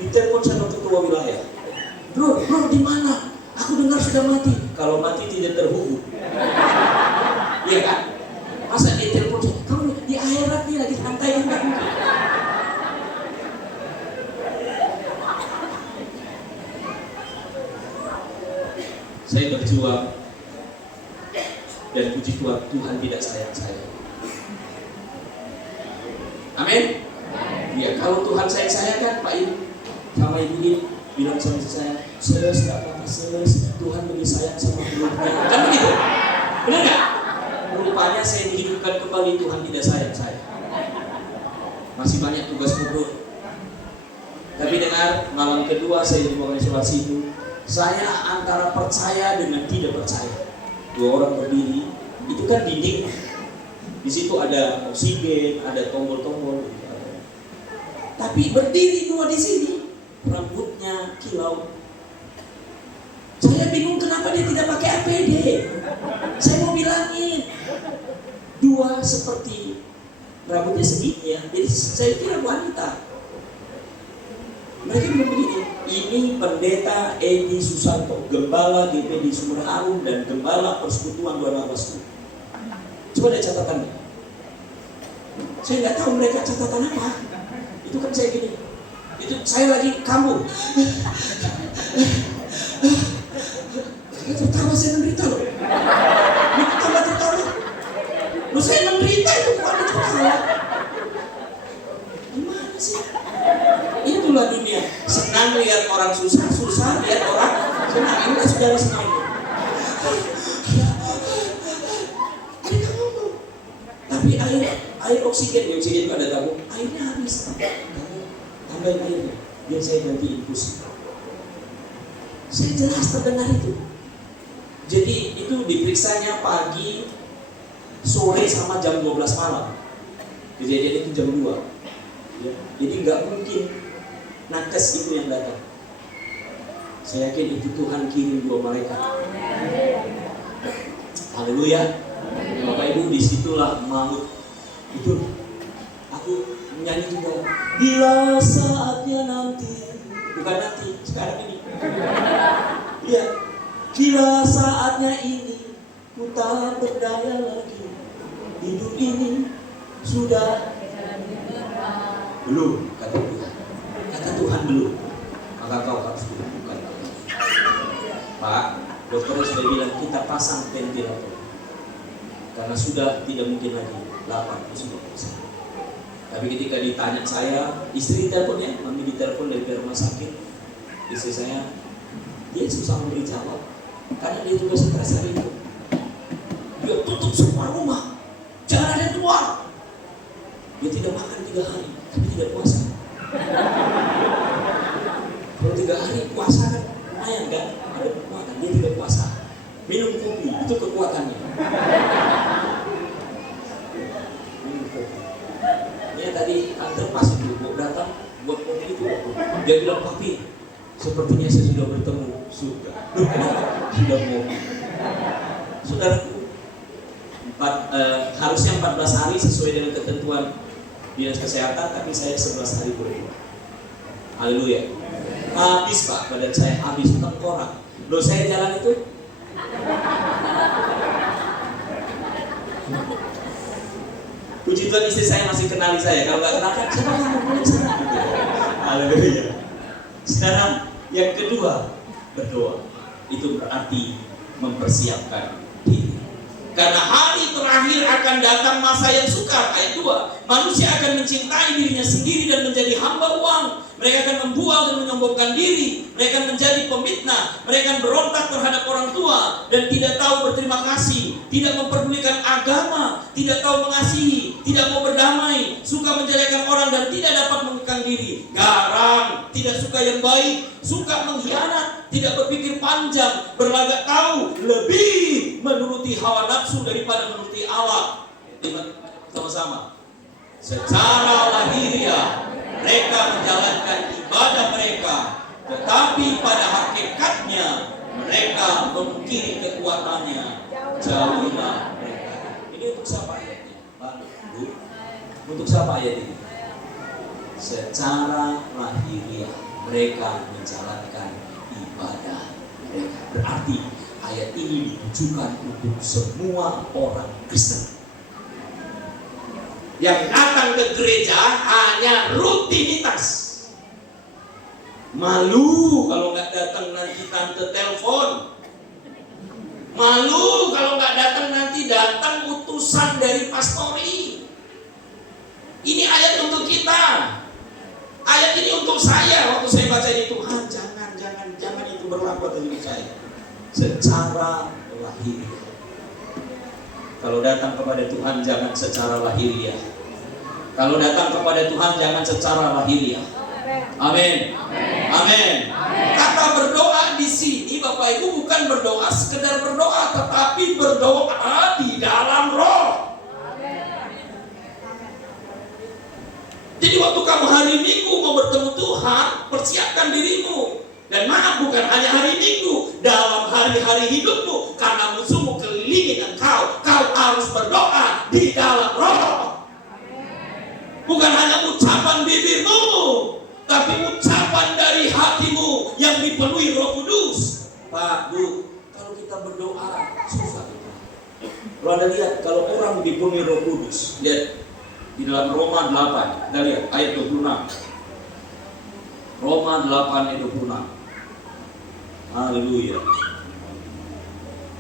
Ditelepon sama ketua wilayah, bro di mana? Aku dengar sudah mati. Kalau mati tidak terhubung, iya kan? Masa dia telepon saya, kamu di akhirat nih lagi santai kan? Saya berjuang dan puji Tuhan, Tuhan tidak sayang saya. Amin. Ya, kalau Tuhan sayang saya kan, Pak Ibu sama Ibu ini bilang sama saya, Ses, tak apa-apa Ses, Tuhan lebih sayang sama hidupnya. Kan begitu? Benar nggak? Rupanya saya dihidupkan kembali, Tuhan tidak sayang saya. Masih banyak tugas kubur. Tapi dengar, malam kedua saya dibawa isolasi itu, saya antara percaya dengan tidak percaya. Dua orang berdiri, itu kan dinding. Di situ ada oksigen, ada tombol-tombol. Tapi berdiri dua di sini, rambutnya kilau. Saya bingung kenapa dia tidak pakai APD. Saya mau bilangin, dua seperti rambutnya segini ya. Jadi saya kira wanita. Mereka bilang begini, ini pendeta Edi Susanto, gembala GPD Sumber Harum dan gembala Persekutuan Dua Wastu. Coba ada catatannya. Saya nggak tahu mereka catatan apa. Itu kan saya gini. Itu saya lagi kambuh. Tertawa, saya menderita loh. Itu tambah tertawa. Loh saya menderita itu kok ada tertawa. Gimana sih? Itulah dunia. Senang lihat orang susah, susah lihat orang senang. Inilah saudara senang. Mereka ngomong. Tapi air oksigen itu ada tabung. Airnya habis. Kamu tambahin airnya. Biar saya ganti infus. Saya jelas terdengar itu. Jadi itu diperiksanya pagi, sore sama jam 12 malam. Kejadian itu jam 2. Ya. Jadi nggak mungkin nakes itu yang datang. Saya yakin itu Tuhan kirim dua malaikat. Haleluya. Bapak Ibu, disitulah maut itu. Aku menyanyi juga. Bila saatnya nanti, bukan nanti, sekarang ini. Iya. Bila saatnya ini, ku tak berdaya lagi. Hidup ini sudah belum, kata Tuhan. Kata Tuhan belum. Maka kau harus dibuka. Pak, dokter sudah bilang kita pasang ventilator. Karena sudah tidak mungkin lagi 89%. Tapi ketika ditanya saya, istri telepon ya, mami ditelepon dari rumah sakit. Istri saya, dia susah memberi jawab. Karena dia juga stres hari itu. Dia tutup semua rumah, jangan ada yang keluar. Dia tidak makan 3 hari, tapi tidak puasa. Kalau 3 hari puasa kan lumayan kan, ada kekuatan. Dia tidak puasa, minum kopi, itu kekuatannya. Minum kopi. Dia tadi kantor pas itu buat datang buat kopi itu. Dia bilang, papi, sepertinya saya sudah bertemu surga. Sudah mau. Saudaraku, harusnya 14 hari sesuai dengan ketentuan Dinas Kesehatan, tapi saya 11 hari boleh. Haleluya. Habis Pak, badan saya habis tengkorak. Loh saya jalan itu puji Tuhan istri saya masih kenali saya. Kalau nggak kenal kan siapa kamu boleh sana. Haleluya. Sekarang yang kedua, berdoa. Itu berarti mempersiapkan diri. Karena hari terakhir akan datang masa yang sukar. Ayat 2, manusia akan mencintai dirinya sendiri dan menjadi hamba uang. Mereka akan membual dan menyombongkan diri. Mereka akan menjadi pemitnah. Mereka akan berontak terhadap orang tua dan tidak tahu berterima kasih, tidak memperdulikan agama, tidak tahu mengasihi, tidak mau berdamai, suka menjelekan orang dan tidak dapat mengekang diri. Garang, tidak suka yang baik, suka mengkhianat, tidak berpikir panjang, berlagak tahu, lebih menuruti hawa nafsu daripada menuruti Allah. Sama-sama. Secara lahiriah mereka menjalankan ibadah mereka, tetapi pada hakikatnya mereka memungkiri kekuatannya. Jauhilah mereka. Ini untuk siapa ayatnya, Pak, Bu? Untuk siapa ayat ini? Secara lahiriah mereka menjalankan ibadah mereka. Berarti ayat ini ditujukan untuk semua orang Kristen. Yang datang ke gereja hanya rutinitas. Malu kalau nggak datang nanti tante telepon. Malu kalau nggak datang nanti datang utusan dari pastori. Ini ayat untuk kita. Ayat ini untuk saya. Waktu saya baca ini, Tuhan jangan itu berlaku atas hidup saya. Secara lahiriah. Kalau datang kepada Tuhan jangan secara lahiriah. Kalau datang kepada Tuhan jangan secara lahiriah. Amin. Amin. Kata berdoa di sini Bapak Ibu bukan berdoa sekedar berdoa, tetapi berdoa di dalam roh. Jadi waktu kamu hari Minggu mau bertemu Tuhan, persiapkan dirimu. Dan maaf, bukan hanya hari Minggu, dalam hari-hari hidupmu, karena musuhmu kelilingi engkau, kau harus berdoa di dalam roh. Bukan hanya ucapan bibirmu, tapi ucapan dari hatimu yang dipenuhi Roh Kudus. Pak, Bu, kalau kita berdoa susah. Kalau Anda lihat, kalau orang dipenuhi Roh Kudus, lihat di dalam Roma 8, Anda lihat ayat 26. Roma 8 ayat 26. Haleluya.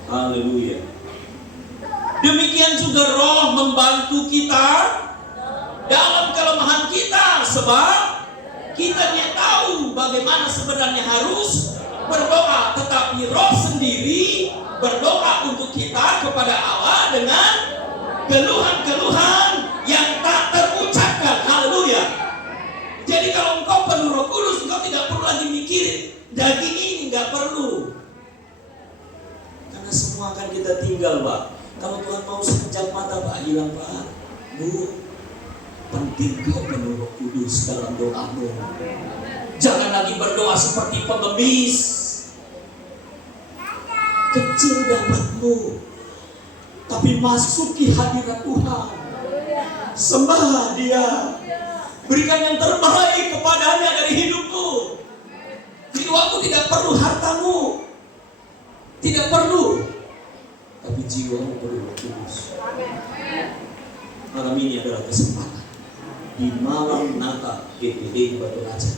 Haleluya. Demikian juga Roh membantu kita dalam kelemahan kita, sebab kita tidak tahu bagaimana sebenarnya harus berdoa, tetapi Roh sendiri berdoa untuk kita kepada Allah dengan keluhan-keluhan yang tak terucapkan. Haleluya. Jadi kalau engkau penuh Roh Kudus, engkau tidak perlu lagi mikirin daging ini, nggak perlu. Karena semua akan kita tinggal, Pak. Kalau Tuhan mau sekejap mata, Pak, hilang, Pak. Bu, penting kau penuh Roh Kudus dalam doamu. Jangan lagi berdoa seperti pengemis. Kecil dapatmu, tapi masuki hadirat Tuhan. Sembah Dia. Berikan yang terbaik kepadanya dari hidupmu. Jiwamu tidak perlu hartamu, tidak perlu, tapi jiwamu perlu Roh Kudus. Malam ini adalah kesempatan. Di malam Natal GPD Batu Raja,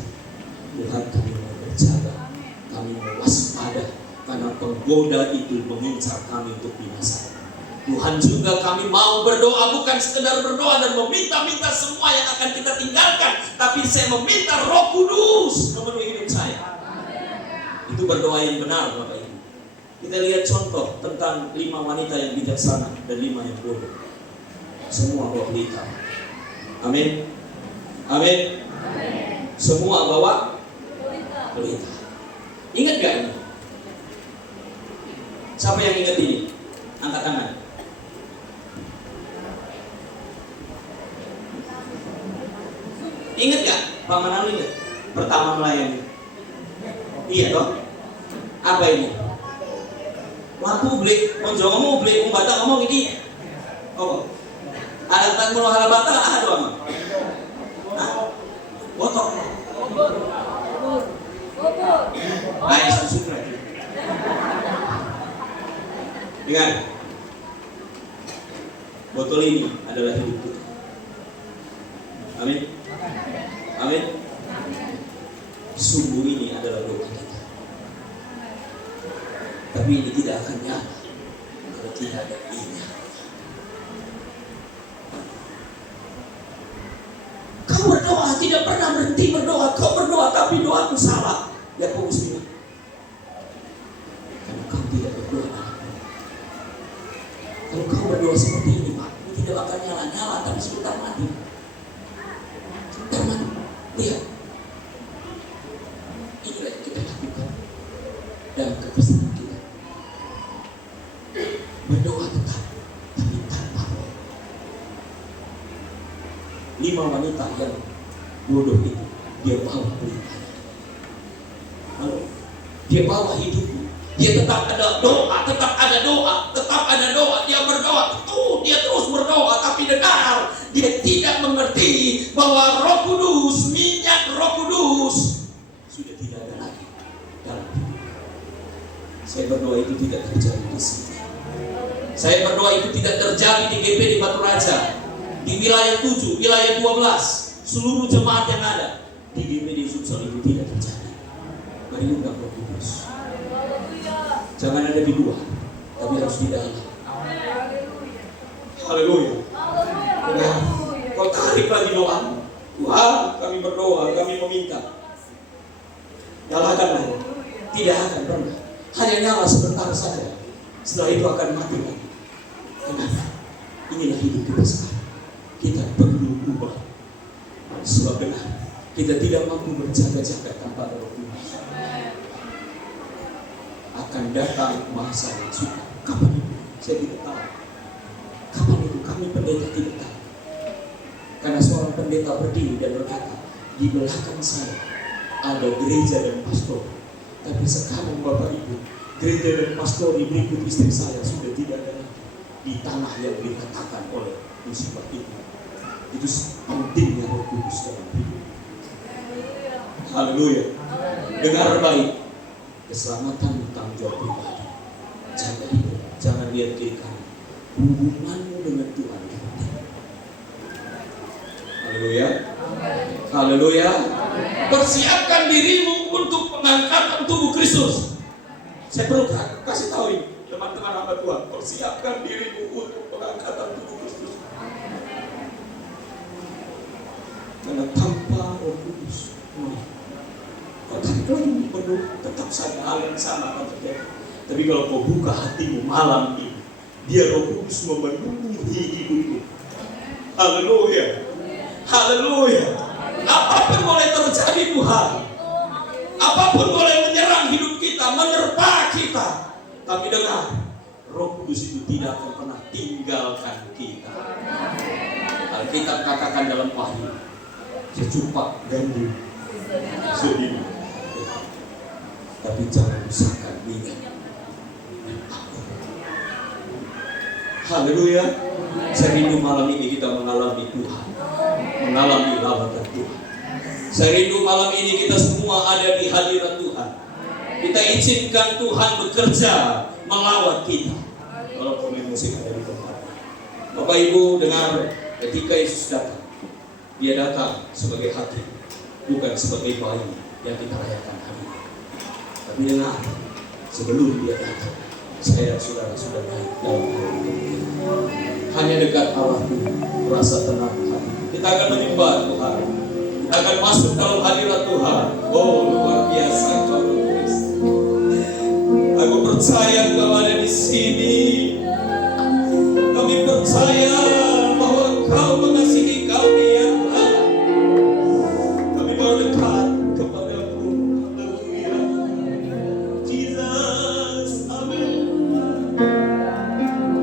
Tuhan kami mau berjaga, kami mau waspada, karena penggoda itu mengincar kami untuk binasa. Tuhan juga kami mau berdoa, bukan sekedar berdoa dan meminta-minta semua yang akan kita tinggalkan, tapi saya meminta Roh Kudus memenuhi hidup saya. Itu berdoa yang benar, Bapak Ibu. Kita lihat contoh tentang 5 wanita yang bijaksana dan 5 yang bodoh. Semua bawa pelita. Amin. Amin. Semua bawa pelita. Ingat gak ini? Siapa yang ingat ini? Angkat tangan. Ingat gak? Pak Manalo ingat? Pertama melayani. Iya toh? Apa ini? Wah publik, konjo ngomong publik, umbata ngomong ini. Apa? Ada tentang mulu halabata, ada apa? Botok. Ayo susu berarti. Dengar. Botol ini adalah hidup kita. Amin. Amin. Sumbu ini adalah doa kita. Tapi ini tidak akan nyala kalau tidak ada minyak. tidak pernah berhenti berdoa. Kau berdoa tapi doamu salah. Yakobus bilang, karena kau tidak berdoa. Kalau kau berdoa seperti ini, Pak, ini tidak akan nyala-nyala, tapi sebentar mati. Sebentar mati. Lihat. Inilah yang kita lakukan dalam kekristenan kita. Berdoa tetap, tapi tanpa roh. 5 wanita yang bodoh itu, dia bawa beritanya. Lalu dia bawa hidupnya. Dia tetap ada doa, tetap ada doa, tetap ada doa. Dia berdoa, dia terus berdoa. Tapi dengar, dia tidak mengerti bahwa Roh Kudus, minyak Roh Kudus sudah tidak ada lagi dalam hidup. Saya berdoa itu tidak terjadi di sini. Saya berdoa itu tidak terjadi di GP di Batu Raja, di wilayah 7, wilayah 12, seluruh jemaat yang ada di GP di Sumsel itu tidak terjadi. Mari undang Roh Kudus. Jangan ada di luar, tapi harus di dalam. Haleluya. Nah, kau tarik lagi doa. Tuhan, kami berdoa, kami meminta. Nyalakanlah. Tidak akan pernah. Hanya nyala sebentar saja. Setelah itu akan mati lagi. Kenapa? Inilah hidup kita sekarang. Kita perlu ubah. Sebab benar, kita tidak mampu berjaga-jaga tanpa Roh Kudus. Akan datang masa yang sukar. Kapan itu? Saya tidak tahu. Kapan itu? Kami pendeta tidak tahu. Karena seorang pendeta berdiri dan berkata, di belakang saya ada gereja dan pastor. Tapi sekarang Bapak Ibu, gereja dan pastor di berikut istri saya sudah tidak ada lagi di tanah yang dikatakan oleh musibah itu. Itu pentingnya Roh Kudus dalam hidup. Haleluya. Dengar baik. Keselamatan tanggung jawab pribadi. Jaga hidup, jangan lihat kiri kanan. Hubunganmu dengan Tuhan penting. Haleluya. Haleluya. Persiapkan dirimu untuk pengangkatan tubuh Kristus. Saya perlu kasih tahu ini, teman-teman hamba Tuhan. Persiapkan dirimu untuk pengangkatan tubuh Kristus. Karena tanpa Roh Kudus, kau berdoa tetap saja hal yang sama akan terjadi. Tapi kalau kau buka hatimu malam ini, dia Roh Kudus memenuhi hidupmu. Haleluya. Haleluya. Apapun boleh terjadi Tuhan. Apapun boleh menyerang hidup kita, menerpa kita. Tapi dengar, Roh Kudus itu tidak akan pernah tinggalkan kita. Alkitab katakan dalam Wahyu, secupak gandum sedih, tapi jangan rusakkan minyak dan aku. Haleluya. Saya rindu malam ini kita mengalami Tuhan, mengalami lawatan Tuhan. Saya rindu malam ini kita semua ada di hadirat Tuhan. Kita izinkan Tuhan bekerja melawat kita. Walaupun musik ada di tempat. Bapak Ibu dengar, ketika Yesus datang, dia datang sebagai hakim, bukan sebagai bayi yang kita rayakan hari ini. Tapi dengar, sebelum dia datang, saya dan saudara sudah naik dalam hati kita. Hanya dekat Allah merasa tenang hati. Kita akan menyembah Tuhan. Kita akan masuk dalam hadirat Tuhan. Oh, luar biasa Kau Kristus. Aku percaya Kau ada di sini. Kami percaya bahwa Kau mengasihi kami ya Tuhan. Kami mau dekat kepadamu. Haleluya. Jesus, amin.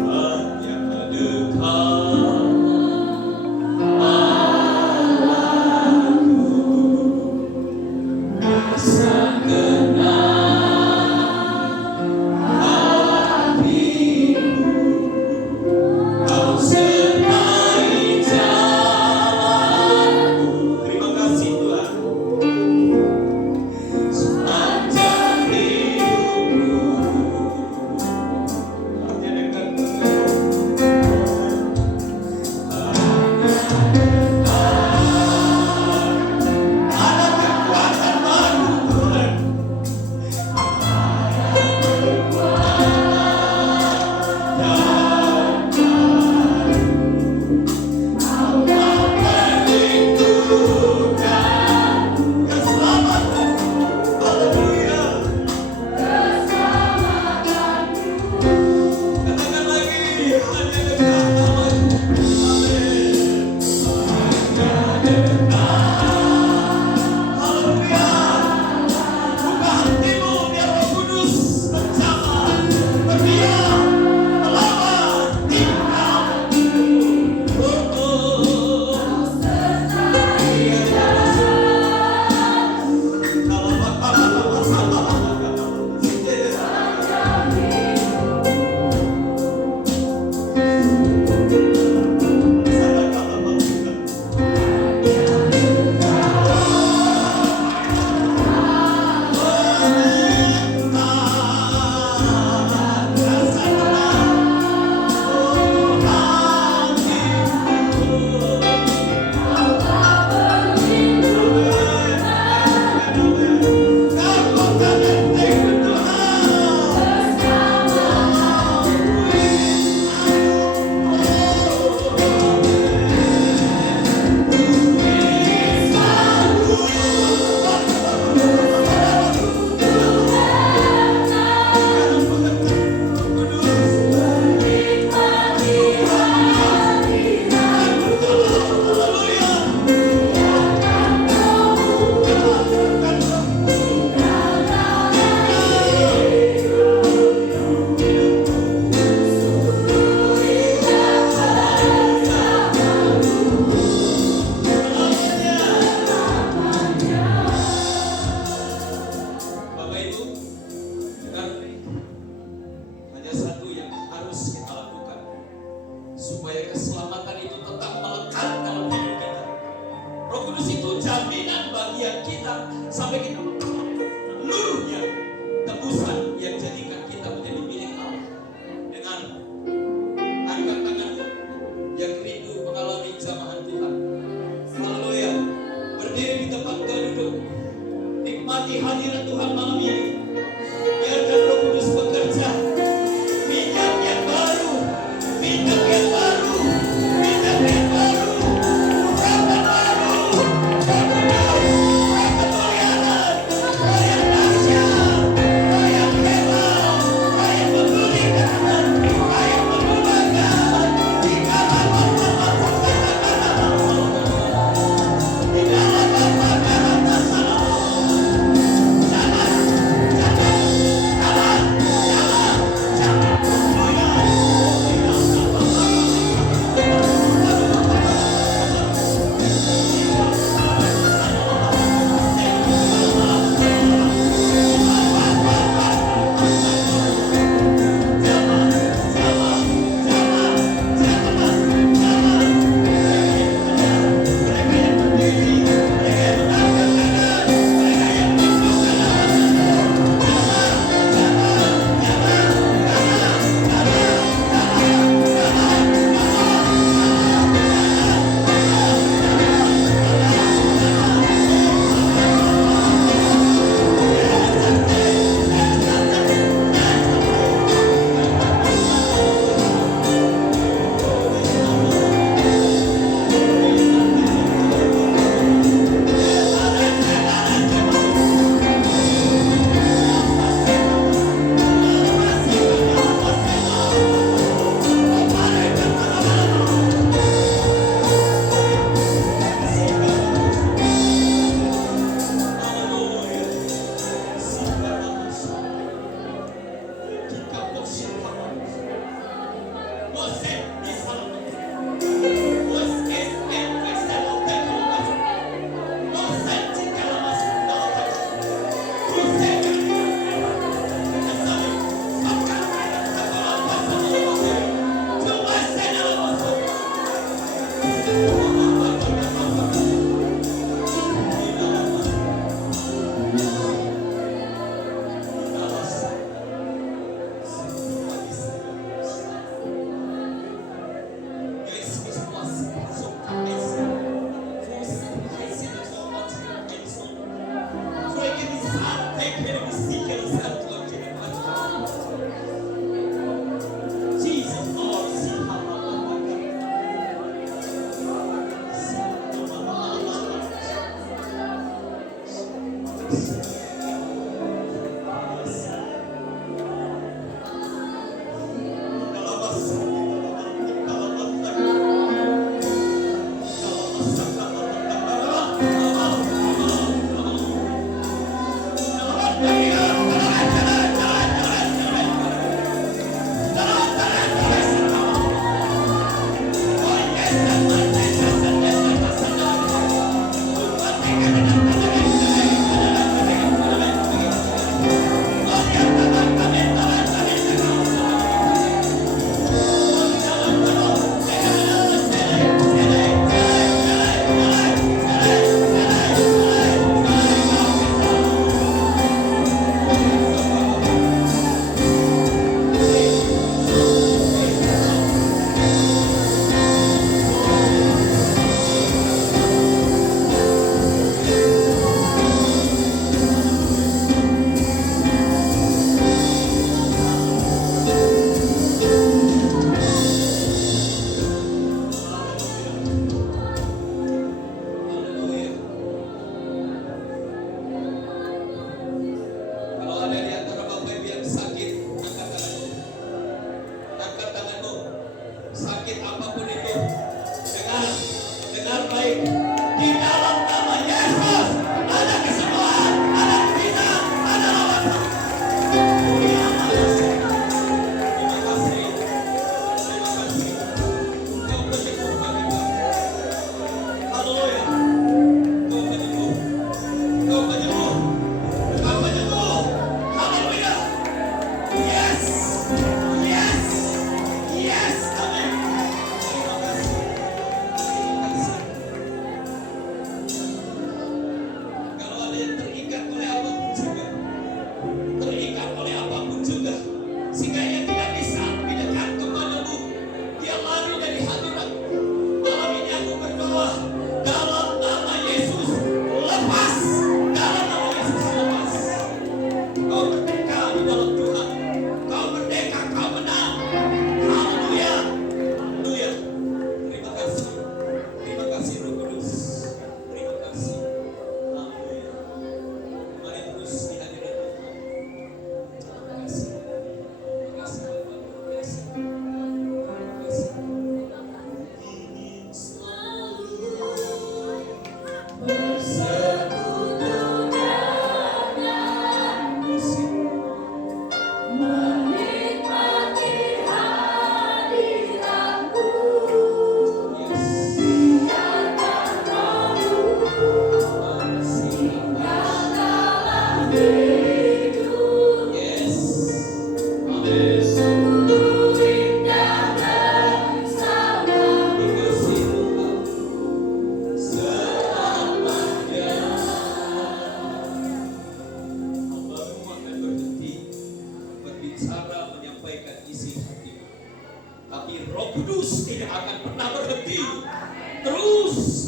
Hanya dekat. Kau tak perlu Roh Kudus itu jaminan bagi yang kita sampai kita seluruhnya tebusan yang jadikan kita menjadi milik Allah. Dengan angkat tanganmu yang rindu mengalami jamahan Tuhan. Haleluya. Berdiri di tempat kau duduk, nikmati hadirat Tuhan malam ini. Biarkan Roh Kudus bekerja. Minyak yang baru, minyak yang baru, minyak yang baru, urapan baru, kemuliaan, yang dahsyat, yang hebat, yang memulihkan, yang mengubahkan, di dalam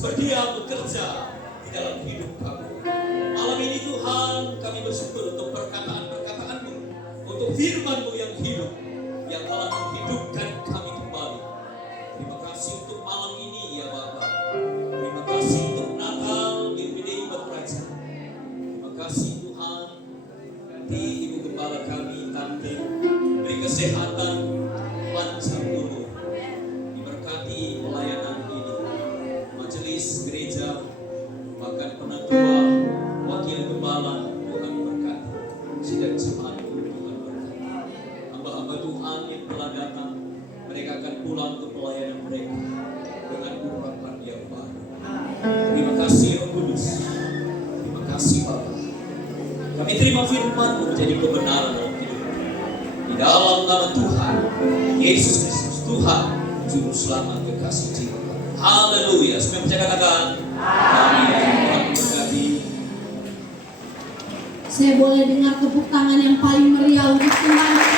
Seperti bekerja di dalam hidup kami. Malam ini Tuhan, kami bersyukur untuk perkataan-perkataan-Mu, untuk firman-Mu yang hidup, yang telah menghidupkan kami kembali. Terima kasih untuk malam ini ya Bapa. Terima kasih untuk Natal di PDI Batu Raja. Terima kasih Tuhan, di Ibu Gembala kami, Tante, beri kesehatan, panjang umur, diberkati pelayanan ini, majelis gereja, bahkan penatua, wakil gembala, Tuhan berkati, sidang jemaat Tuhan berkati. Hamba-hamba Tuhan yang telah datang, mereka akan pulang ke pelayanan mereka dengan urapan yang baru. Terima kasih Roh Kudus, terima kasih Bapa. Kami terima firman-Mu menjadi kebenaran dalam hidup kami. Di dalam nama Tuhan Yesus Kristus, Tuhan Juru Selamat kekasih jiwa kami. Haleluya. Semua bisa katakan amin. Tuhan berkati. Saya boleh dengar tepuk tangan yang paling meriah untuk Tuhan.